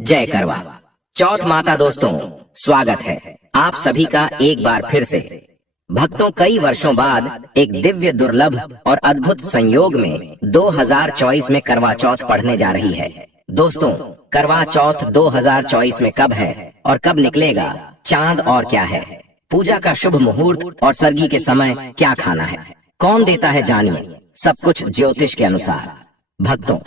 जय करवा चौथ माता। दोस्तों, स्वागत है आप सभी का एक बार फिर से। भक्तों, कई वर्षों बाद एक दिव्य, दुर्लभ और अद्भुत संयोग में 2024 में करवा चौथ पढ़ने जा रही है। दोस्तों, करवा चौथ 2024 में कब है और कब निकलेगा, चांद और क्या है, पूजा का शुभ मुहूर्त और सर्गी के समय क्या खाना है, कौन देता है, जानिए सब कुछ ज्योतिष के अनुसार। भक्तों,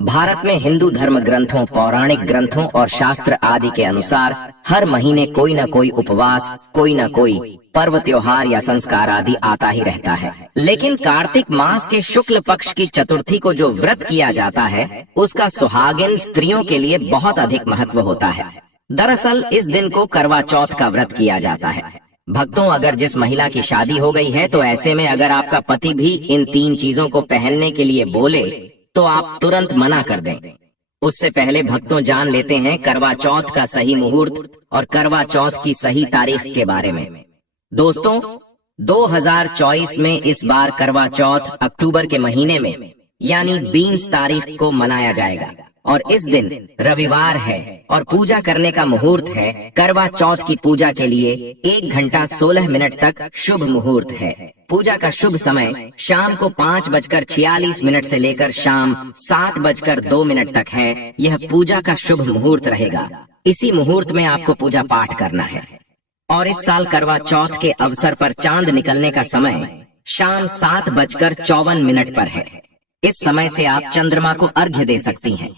भारत में हिंदू धर्म ग्रंथों, पौराणिक ग्रंथों और शास्त्र आदि के अनुसार हर महीने कोई न कोई उपवास, कोई न कोई पर्व, त्योहार या संस्कार आदि आता ही रहता है। लेकिन कार्तिक मास के शुक्ल पक्ष की चतुर्थी को जो व्रत किया जाता है, उसका सुहागिन स्त्रियों के लिए बहुत अधिक महत्व होता है। दरअसल इस दिन को करवा चौथ का व्रत किया जाता है। भक्तों, अगर जिस महिला की शादी हो गई है, तो ऐसे में अगर आपका पति भी इन 3 चीजों को पहनने के लिए बोले तो आप तुरंत मना कर दें। उससे पहले भक्तों, जान लेते हैं करवा चौथ का सही मुहूर्त और करवा चौथ की सही तारीख के बारे में। दोस्तों, 2024 में इस बार करवा चौथ अक्टूबर के महीने में यानी 20 तारीख को मनाया जाएगा और इस दिन रविवार है और पूजा करने का मुहूर्त है। करवा चौथ की पूजा के लिए 1 घंटा 16 मिनट तक शुभ मुहूर्त है। पूजा का शुभ समय शाम को 5:46 से लेकर शाम 7:02 तक है। यह पूजा का शुभ मुहूर्त रहेगा। इसी मुहूर्त में आपको पूजा पाठ करना है। और इस साल करवा चौथ के अवसर पर चांद निकलने का समय शाम 7:54 पर है। इस समय से आप चंद्रमा को अर्घ्य दे सकती हैं।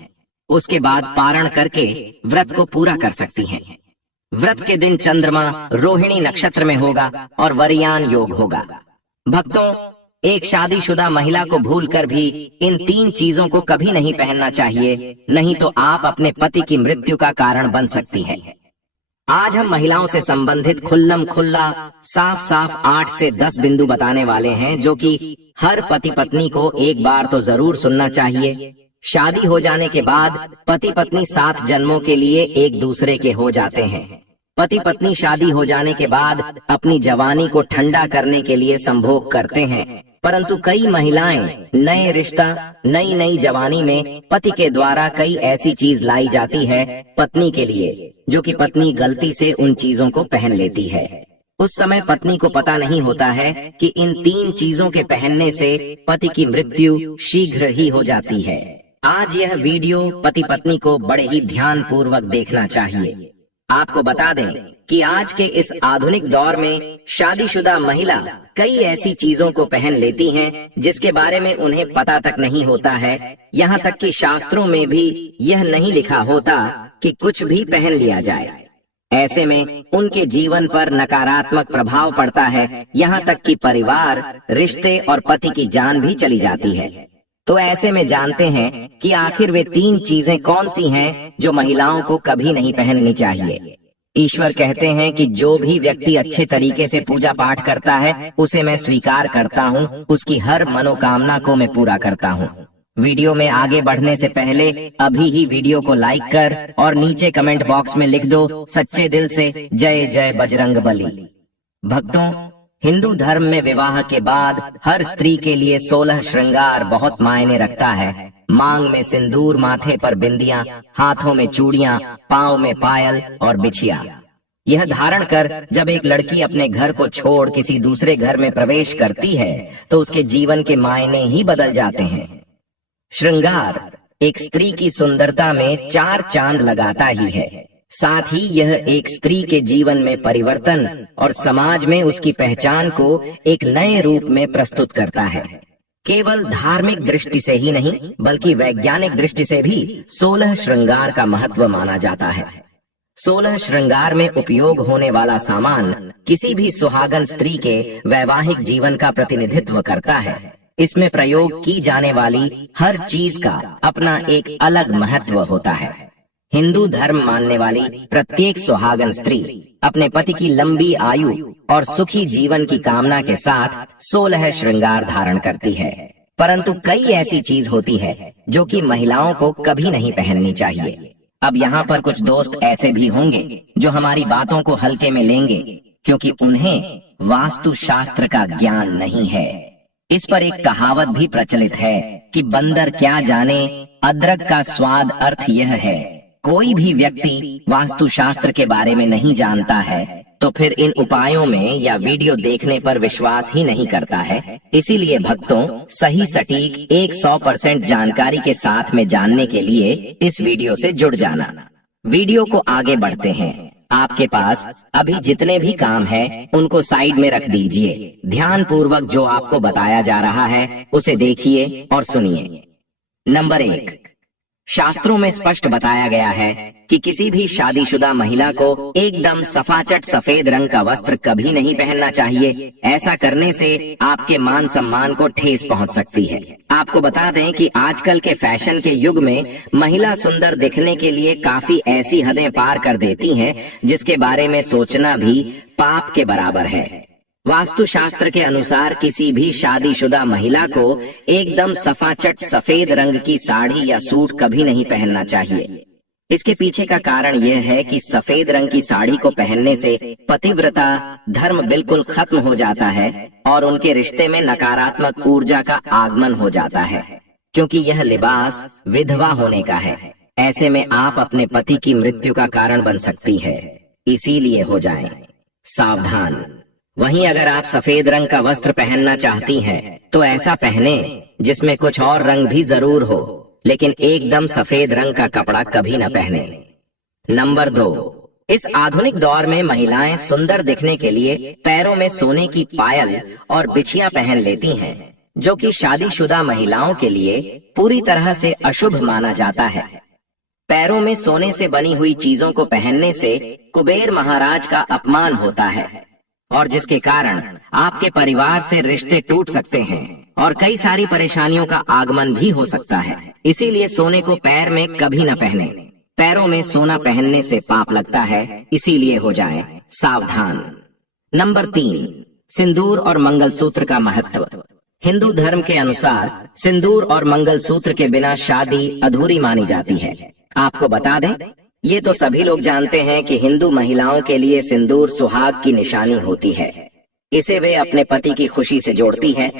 उसके बाद पारण करके व्रत को पूरा कर सकती हैं। व्रत के दिन चंद्रमा रोहिणी नक्षत्र में होगा और वरयान योग होगा। भक्तों, एक शादीशुदा महिला को भूलकर भी इन 3 चीजों को कभी नहीं पहनना चाहिए, नहीं तो आप अपने पति की मृत्यु का कारण बन सकती हैं। आज हम महिलाओं से संबंधित खुल्लम खुल्ला, साफ साफ 8 से 10 बिंदु बताने वाले हैं, जो कि हर पति पत्नी को एक बार तो जरूर सुनना चाहिए। शादी हो जाने के बाद पति पत्नी 7 जन्मों के लिए एक दूसरे के हो जाते हैं। पति पत्नी शादी हो जाने के बाद अपनी जवानी को ठंडा करने के लिए संभोग करते हैं, परंतु कई महिलाएं नए रिश्ता, नई जवानी में पति के द्वारा कई ऐसी चीज लाई जाती है पत्नी के लिए, जो कि पत्नी गलती से उन चीजों को पहन लेती है। उस समय पत्नी को पता नहीं होता है कि इन 3 चीजों के पहनने से पति की मृत्यु शीघ्र ही हो जाती है। आज यह वीडियो पति पत्नी को बड़े ही ध्यान पूर्वक देखना चाहिए। आपको बता दें कि आज के इस आधुनिक दौर में शादीशुदा महिला कई ऐसी चीजों को पहन लेती हैं जिसके बारे में उन्हें पता तक नहीं होता है। यहाँ तक कि शास्त्रों में भी यह नहीं लिखा होता कि कुछ भी पहन लिया जाए। ऐसे में उनके जीवन पर नकारात्मक प्रभाव पड़ता है, यहाँ तक कि परिवार, रिश्ते और पति की जान भी चली जाती है। तो ऐसे में जानते हैं कि आखिर वे 3 चीजें कौन सी हैं जो महिलाओं को कभी नहीं पहननी चाहिए। ईश्वर कहते हैं कि जो भी व्यक्ति अच्छे तरीके से पूजा पाठ करता है, उसे मैं स्वीकार करता हूँ, उसकी हर मनोकामना को मैं पूरा करता हूँ। वीडियो में आगे बढ़ने से पहले अभी ही वीडियो को लाइक कर और नीचे कमेंट बॉक्स में लिख दो सच्चे दिल से जय जय बजरंग बली। भक्तों, हिंदू धर्म में विवाह के बाद हर स्त्री के लिए 16 श्रृंगार बहुत मायने रखता है। मांग में सिंदूर, माथे पर बिंदियां, हाथों में चूड़ियां, पांव में पायल और बिछिया। यह धारण कर जब एक लड़की अपने घर को छोड़ किसी दूसरे घर में प्रवेश करती है, तो उसके जीवन के मायने ही बदल जाते हैं। श्रृंगार एक स्त्री की सुंदरता में 4 चांद लगाता ही है। साथ ही यह एक स्त्री के जीवन में परिवर्तन और समाज में उसकी पहचान को एक नए रूप में प्रस्तुत करता है। केवल धार्मिक दृष्टि से ही नहीं, बल्कि वैज्ञानिक दृष्टि से भी 16 श्रृंगार का महत्व माना जाता है। 16 श्रृंगार में उपयोग होने वाला सामान किसी भी सुहागन स्त्री के वैवाहिक जीवन का प्रतिनिधित्व करता है। इसमें प्रयोग की जाने वाली हर चीज का अपना एक अलग महत्व होता है। हिंदू धर्म मानने वाली प्रत्येक सुहागन स्त्री अपने पति की लंबी आयु और सुखी जीवन की कामना के साथ 16 श्रृंगार धारण करती है। परंतु कई ऐसी चीज होती है जो कि महिलाओं को कभी नहीं पहननी चाहिए। अब यहाँ पर कुछ दोस्त ऐसे भी होंगे जो हमारी बातों को हल्के में लेंगे, क्योंकि उन्हें वास्तु शास्त्र का ज्ञान नहीं है। इस पर एक कहावत भी प्रचलित है कि बंदर क्या जाने, अदरक का स्वाद अर्थ यह है, कोई भी व्यक्ति वास्तुशास्त्र के बारे में नहीं जानता है तो फिर इन उपायों में या वीडियो देखने पर विश्वास ही नहीं करता है। इसीलिए भक्तों, सही सटीक 100% जानकारी के साथ में जानने के लिए इस वीडियो से जुड़ जाना। वीडियो को आगे बढ़ते हैं। आपके पास अभी जितने भी काम है उनको साइड में रख दीजिए। ध्यान पूर्वक जो आपको बताया जा रहा है उसे देखिए और सुनिए। नंबर 1, शास्त्रों में स्पष्ट बताया गया है कि किसी भी शादीशुदा महिला को एकदम सफाचट सफेद रंग का वस्त्र कभी नहीं पहनना चाहिए। ऐसा करने से आपके मान सम्मान को ठेस पहुंच सकती है। आपको बता दें कि आजकल के फैशन के युग में महिला सुंदर दिखने के लिए काफी ऐसी हदें पार कर देती हैं जिसके बारे में सोचना भी पाप के बराबर है। वास्तुशास्त्र के अनुसार किसी भी शादीशुदा महिला को एकदम सफाचट सफेद रंग की साड़ी या सूट कभी नहीं पहनना चाहिए। इसके पीछे का कारण यह है कि सफेद रंग की साड़ी को पहनने से पतिव्रता धर्म बिल्कुल खत्म हो जाता है और उनके रिश्ते में नकारात्मक ऊर्जा का आगमन हो जाता है, क्योंकि यह लिबास विधवा होने का है। ऐसे में आप अपने पति की मृत्यु का कारण बन सकती है, इसीलिए हो जाएं सावधान। वहीं अगर आप सफेद रंग का वस्त्र पहनना चाहती हैं, तो ऐसा पहने जिसमें कुछ और रंग भी जरूर हो, लेकिन एकदम सफेद रंग का कपड़ा कभी न पहने। नंबर 2, इस आधुनिक दौर में महिलाएं सुंदर दिखने के लिए पैरों में सोने की पायल और बिछियां पहन लेती हैं, जो कि शादीशुदा महिलाओं के लिए पूरी तरह से अशुभ माना जाता है। पैरों में सोने से बनी हुई चीजों को पहनने से कुबेर महाराज का अपमान होता है और जिसके कारण आपके परिवार से रिश्ते टूट सकते हैं और कई सारी परेशानियों का आगमन भी हो सकता है। इसीलिए सोने को पैर में कभी न पहने। पैरों में सोना पहनने से पाप लगता है, इसीलिए हो जाएं सावधान। नंबर 3, सिंदूर और मंगलसूत्र का महत्व। हिंदू धर्म के अनुसार सिंदूर और मंगलसूत्र के बिना शादी अधूरी मानी जाती है। आपको बता दें, ये तो सभी लोग जानते हैं कि हिंदू महिलाओं के लिए सिंदूर सुहाग की निशानी होती है। इसे वे अपने पति की खुशी से जोड़ती है।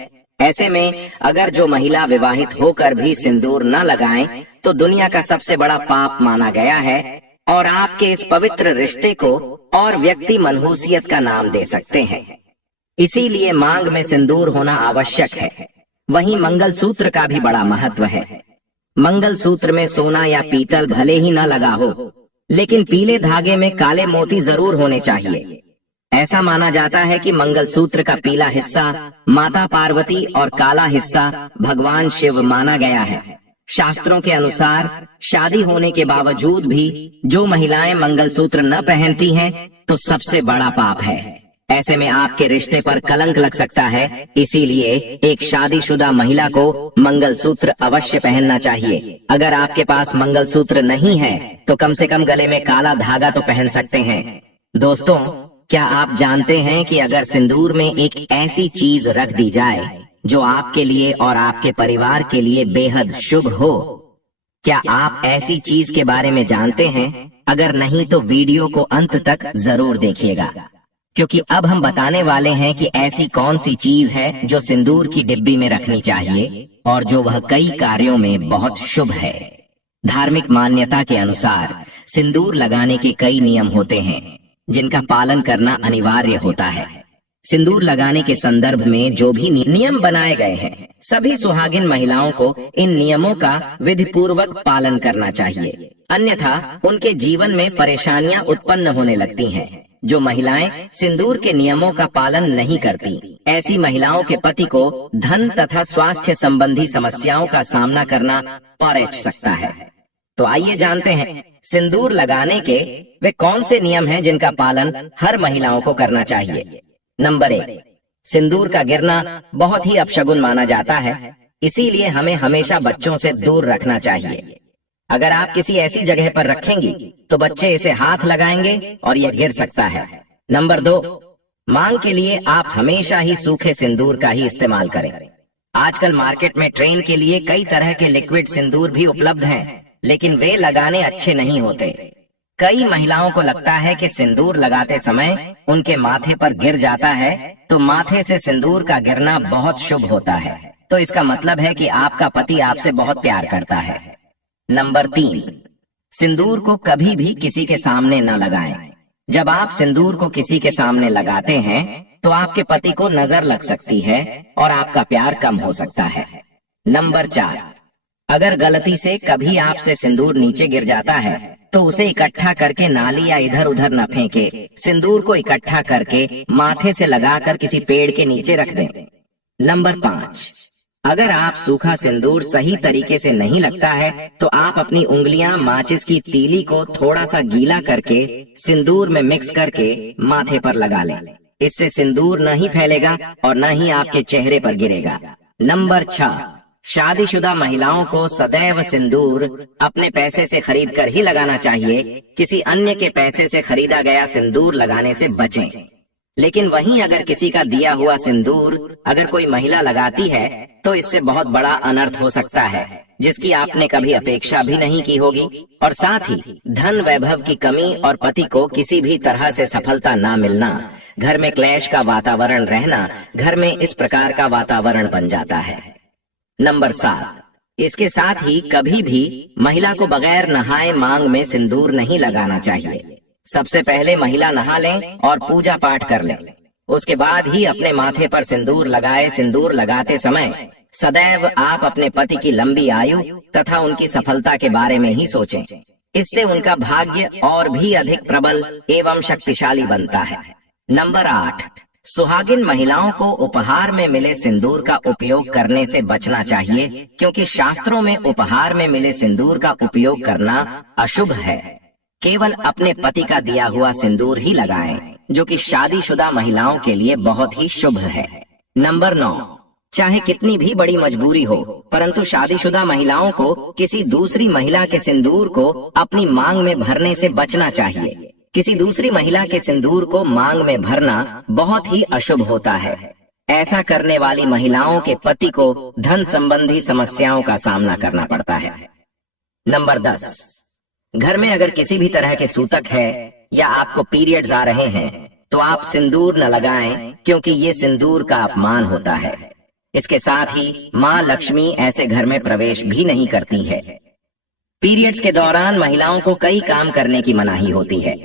ऐसे में अगर जो महिला विवाहित होकर भी सिंदूर न लगाएं, तो दुनिया का सबसे बड़ा पाप माना गया है और आपके इस पवित्र रिश्ते को और व्यक्ति मनहूसियत का नाम दे सकते हैं। इसीलिए मांग में सिंदूर होना आवश्यक है। वहीं मंगलसूत्र का भी बड़ा महत्व है। मंगलसूत्र में सोना या पीतल भले ही न लगा हो, लेकिन पीले धागे में काले मोती जरूर होने चाहिए। ऐसा माना जाता है कि मंगलसूत्र का पीला हिस्सा माता पार्वती और काला हिस्सा भगवान शिव माना गया है। शास्त्रों के अनुसार शादी होने के बावजूद भी जो महिलाएं मंगलसूत्र न पहनती हैं, तो सबसे बड़ा पाप है। ऐसे में आपके रिश्ते पर कलंक लग सकता है। इसीलिए एक शादीशुदा महिला को मंगलसूत्र अवश्य पहनना चाहिए। अगर आपके पास मंगलसूत्र नहीं है तो कम से कम गले में काला धागा तो पहन सकते हैं। दोस्तों, क्या आप जानते हैं कि अगर सिंदूर में एक ऐसी चीज रख दी जाए जो आपके लिए और आपके परिवार के लिए बेहद शुभ हो? क्या आप ऐसी चीज के बारे में जानते हैं? अगर नहीं तो वीडियो को अंत तक जरूर देखिएगा, क्योंकि अब हम बताने वाले हैं कि ऐसी कौन सी चीज है जो सिंदूर की डिब्बी में रखनी चाहिए और जो वह कई कार्यों में बहुत शुभ है। धार्मिक मान्यता के अनुसार सिंदूर लगाने के कई नियम होते हैं जिनका पालन करना अनिवार्य होता है। सिंदूर लगाने के संदर्भ में जो भी नियम बनाए गए हैं, सभी सुहागिन महिलाओं को इन नियमों का विधि पूर्वक पालन करना चाहिए, अन्यथा उनके जीवन में परेशानियां उत्पन्न होने लगती हैं। जो महिलाएं सिंदूर के नियमों का पालन नहीं करती, ऐसी महिलाओं के पति को धन तथा स्वास्थ्य संबंधी समस्याओं का सामना करना पड़ सकता है। तो आइए जानते हैं सिंदूर लगाने के वे कौन से नियम हैं जिनका पालन हर महिलाओं को करना चाहिए। नंबर 1, सिंदूर का गिरना बहुत ही अपशगुन माना जाता है, इसीलिए हमें हमेशा बच्चों से दूर रखना चाहिए। अगर आप किसी ऐसी जगह पर रखेंगी तो बच्चे इसे हाथ लगाएंगे और यह गिर सकता है। नंबर 2, मांग के लिए आप हमेशा ही सूखे सिंदूर का ही इस्तेमाल करें। आजकल मार्केट में ट्रेन के लिए कई तरह के लिक्विड सिंदूर भी उपलब्ध हैं, लेकिन वे लगाने अच्छे नहीं होते। कई महिलाओं को लगता है कि सिंदूर लगाते समय उनके माथे पर गिर जाता है, तो माथे से सिंदूर का गिरना बहुत शुभ होता है। तो इसका मतलब है कि आपका पति आपसे बहुत प्यार करता है। नंबर 3, सिंदूर को कभी भी किसी के सामने न लगाएं। जब आप सिंदूर को किसी के सामने लगाते हैं तो आपके पति को नजर लग सकती है और आपका प्यार कम हो सकता है। नंबर 4, अगर गलती से कभी आपसे सिंदूर नीचे गिर जाता है तो उसे इकट्ठा करके नाली या इधर उधर न फेंके। सिंदूर को इकट्ठा करके माथे से लगाकर किसी पेड़ के नीचे रख दें। नंबर 5, अगर आप सूखा सिंदूर सही तरीके से नहीं लगता है तो आप अपनी उंगलियां माचिस की तीली को थोड़ा सा गीला करके सिंदूर में मिक्स करके माथे पर लगा लें। इससे सिंदूर न ही फैलेगा और न ही आपके चेहरे पर गिरेगा। नंबर 6, शादीशुदा महिलाओं को सदैव सिंदूर अपने पैसे से खरीद कर ही लगाना चाहिए। किसी अन्य के पैसे से खरीदा गया सिंदूर लगाने से बचें। लेकिन वहीं अगर किसी का दिया हुआ सिंदूर अगर कोई महिला लगाती है तो इससे बहुत बड़ा अनर्थ हो सकता है, जिसकी आपने कभी अपेक्षा भी नहीं की होगी, और साथ ही धन वैभव की कमी और पति को किसी भी तरह से सफलता ना मिलना, घर में क्लेश का वातावरण रहना, घर में इस प्रकार का वातावरण बन जाता है। नंबर 7, इसके साथ ही कभी भी महिला को बगैर नहाए मांग में सिंदूर नहीं लगाना चाहिए। सबसे पहले महिला नहा लें और पूजा पाठ कर लें, उसके बाद ही अपने माथे पर सिंदूर लगाए। सिंदूर लगाते समय सदैव आप अपने पति की लंबी आयु तथा उनकी सफलता के बारे में ही सोचें। इससे उनका भाग्य और भी अधिक प्रबल एवं शक्तिशाली बनता है। नंबर 8, सुहागिन महिलाओं को उपहार में मिले सिंदूर का उपयोग करने से बचना चाहिए, क्योंकि शास्त्रों में उपहार में मिले सिंदूर का उपयोग करना अशुभ है। केवल अपने पति का दिया हुआ सिंदूर ही लगाएं, जो कि शादीशुदा महिलाओं के लिए बहुत ही शुभ है। नंबर 9, चाहे कितनी भी बड़ी मजबूरी हो, परंतु शादीशुदा महिलाओं को किसी दूसरी महिला के सिंदूर को अपनी मांग में भरने से बचना चाहिए। किसी दूसरी महिला के सिंदूर को मांग में भरना बहुत ही अशुभ होता है। ऐसा करने वाली महिलाओं के पति को धन संबंधी समस्याओं का सामना करना पड़ता है। नंबर 10, घर में अगर किसी भी तरह के सूतक है या आपको पीरियड्स आ रहे हैं तो आप सिंदूर न लगाएं, क्योंकि ये सिंदूर का अपमान होता है। इसके साथ ही माँ लक्ष्मी ऐसे घर में प्रवेश भी नहीं करती है। पीरियड्स के दौरान महिलाओं को कई काम करने की मनाही होती है,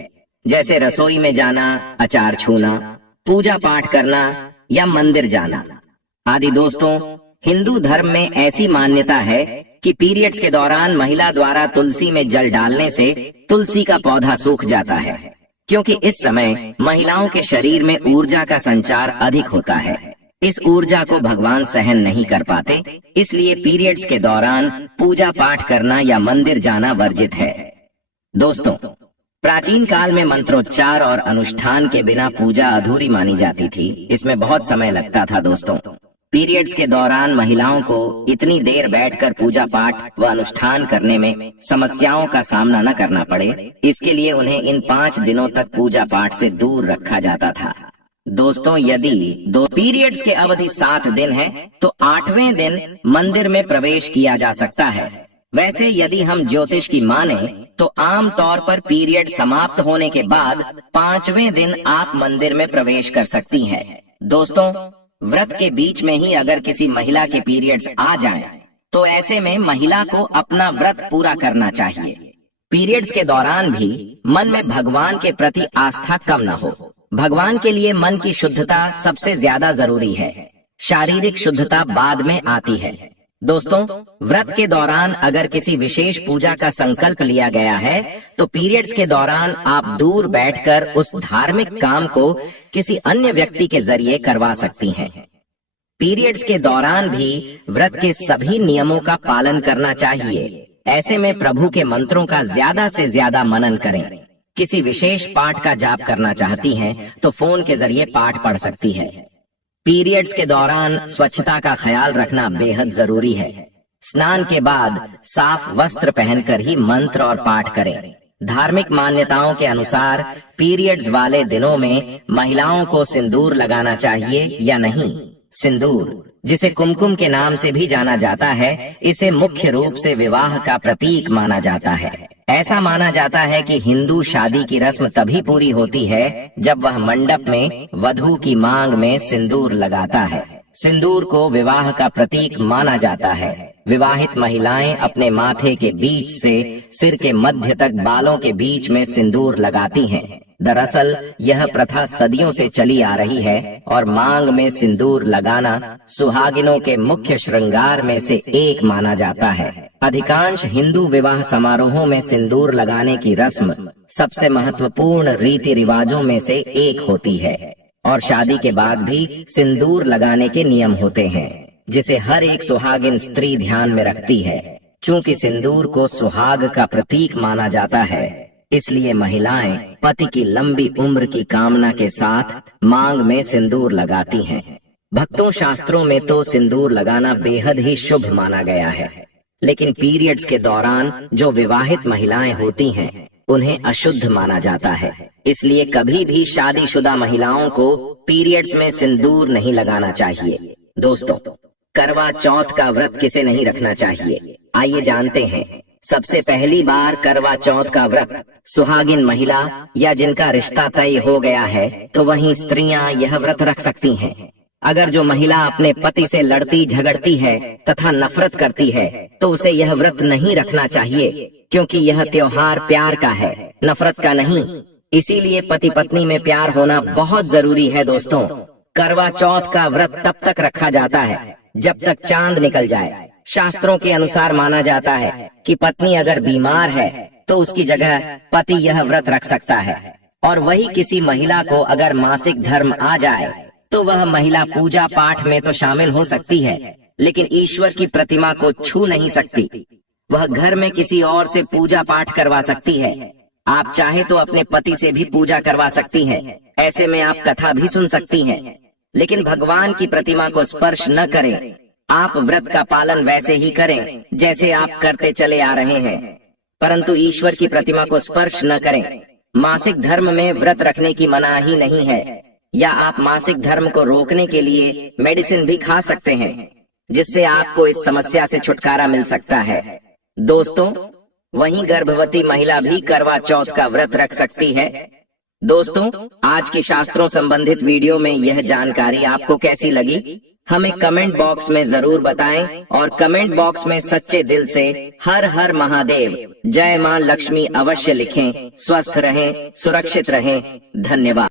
जैसे रसोई में जाना, अचार छूना, पूजा पाठ करना या मंदिर जाना आदि। दोस्तों, हिंदू धर्म में ऐसी मान्यता है कि पीरियड्स के दौरान महिला द्वारा तुलसी में जल डालने से तुलसी का पौधा सूख जाता है, क्योंकि इस समय महिलाओं के शरीर में ऊर्जा का संचार अधिक होता है। इस ऊर्जा को भगवान सहन नहीं कर पाते, इसलिए पीरियड्स के दौरान पूजा पाठ करना या मंदिर जाना वर्जित है। दोस्तों, प्राचीन काल में मंत्रोच्चार और अनुष्ठान के बिना पूजा अधूरी मानी जाती थी। इसमें बहुत समय लगता था। दोस्तों, पीरियड्स के दौरान महिलाओं को इतनी देर बैठकर पूजा पाठ व अनुष्ठान करने में समस्याओं का सामना न करना पड़े, इसके लिए उन्हें इन 5 दिनों तक पूजा पाठ से दूर रखा जाता था। दोस्तों, यदि 2 पीरियड्स के अवधि 7 दिन है तो 8वें दिन मंदिर में प्रवेश किया जा सकता है। वैसे यदि हम ज्योतिष की माने तो आम तौर पर पीरियड समाप्त होने के बाद 5वें दिन आप मंदिर में प्रवेश कर सकती हैं। दोस्तों, व्रत के बीच में ही अगर किसी महिला के पीरियड्स आ जाएं, तो ऐसे में महिला को अपना व्रत पूरा करना चाहिए। पीरियड्स के दौरान भी मन में भगवान के प्रति आस्था कम न हो। भगवान के लिए मन की शुद्धता सबसे ज्यादा जरूरी है, शारीरिक शुद्धता बाद में आती है। दोस्तों, व्रत के दौरान अगर किसी विशेष पूजा का संकल्प लिया गया है तो पीरियड्स के दौरान आप दूर बैठकर उस धार्मिक काम को किसी अन्य व्यक्ति के जरिए करवा सकती हैं। पीरियड्स के दौरान भी व्रत के सभी नियमों का पालन करना चाहिए। ऐसे में प्रभु के मंत्रों का ज्यादा से ज्यादा मनन करें। किसी विशेष पाठ का जाप करना चाहती हैं तो फोन के जरिए पाठ पढ़ सकती है। पीरियड्स के दौरान स्वच्छता का ख्याल रखना बेहद जरूरी है। स्नान के बाद साफ वस्त्र पहनकर ही मंत्र और पाठ करें। धार्मिक मान्यताओं के अनुसार पीरियड्स वाले दिनों में महिलाओं को सिंदूर लगाना चाहिए या नहीं। सिंदूर, जिसे कुमकुम के नाम से भी जाना जाता है, इसे मुख्य रूप से विवाह का प्रतीक माना जाता है। ऐसा माना जाता है कि हिंदू शादी की रस्म तभी पूरी होती है जब वह मंडप में वधू की मांग में सिंदूर लगाता है। सिंदूर को विवाह का प्रतीक माना जाता है। विवाहित महिलाएं अपने माथे के बीच से सिर के मध्य तक बालों के बीच में सिंदूर लगाती हैं। दरअसल यह प्रथा सदियों से चली आ रही है और मांग में सिंदूर लगाना सुहागिनों के मुख्य श्रृंगार में से एक माना जाता है। अधिकांश हिंदू विवाह समारोहों में सिंदूर लगाने की रस्म सबसे महत्वपूर्ण रीति रिवाजों में से एक होती है और शादी के बाद भी सिंदूर लगाने के नियम होते हैं, जिसे हर एक सुहागिन स्त्री ध्यान में रखती है। चूंकि सिंदूर को सुहाग का प्रतीक माना जाता है, इसलिए महिलाएं पति की लंबी उम्र की कामना के साथ मांग में सिंदूर लगाती हैं। भक्तों, शास्त्रों में तो सिंदूर लगाना बेहद ही शुभ माना गया है, लेकिन पीरियड्स के दौरान जो विवाहित महिलाएं होती हैं उन्हें अशुद्ध माना जाता है। इसलिए कभी भी शादीशुदा महिलाओं को पीरियड्स में सिंदूर नहीं लगाना चाहिए। दोस्तों, करवा चौथ का व्रत किसे नहीं रखना चाहिए, आइए जानते हैं। सबसे पहली बार करवा चौथ का व्रत सुहागिन महिला या जिनका रिश्ता तय हो गया है तो वहीं स्त्रियां यह व्रत रख सकती हैं। अगर जो महिला अपने पति से लड़ती झगड़ती है तथा नफरत करती है तो उसे यह व्रत नहीं रखना चाहिए, क्योंकि यह त्योहार प्यार का है, नफरत का नहीं। इसीलिए पति पत्नी में प्यार होना बहुत जरूरी है। दोस्तों, करवा चौथ का व्रत तब तक रखा जाता है जब तक चांद निकल जाए। शास्त्रों के अनुसार माना जाता है कि पत्नी अगर बीमार है तो उसकी जगह पति यह व्रत रख सकता है, और वही किसी महिला को अगर मासिक धर्म आ जाए तो वह महिला पूजा पाठ में तो शामिल हो सकती है, लेकिन ईश्वर की प्रतिमा को छू नहीं सकती। वह घर में किसी और से पूजा पाठ करवा सकती है। आप चाहे तो अपने पति से भी पूजा करवा सकती हैं। ऐसे में आप कथा भी सुन सकती हैं, लेकिन भगवान की प्रतिमा को स्पर्श न करें। आप व्रत का पालन वैसे ही करें जैसे आप करते चले आ रहे हैं, परंतु ईश्वर की प्रतिमा को स्पर्श न करें। मासिक धर्म में व्रत रखने की मनाही नहीं है, या आप मासिक धर्म को रोकने के लिए मेडिसिन भी खा सकते हैं, जिससे आपको इस समस्या से छुटकारा मिल सकता है। दोस्तों, वहीं गर्भवती महिला भी करवा चौथ का व्रत रख सकती है। दोस्तों, आज की शास्त्रों संबंधित वीडियो में यह जानकारी आपको कैसी लगी, हमें कमेंट बॉक्स में जरूर बताएं, और कमेंट बॉक्स में सच्चे दिल से हर हर महादेव, जय मां लक्ष्मी अवश्य लिखें। स्वस्थ रहें, सुरक्षित रहें। धन्यवाद।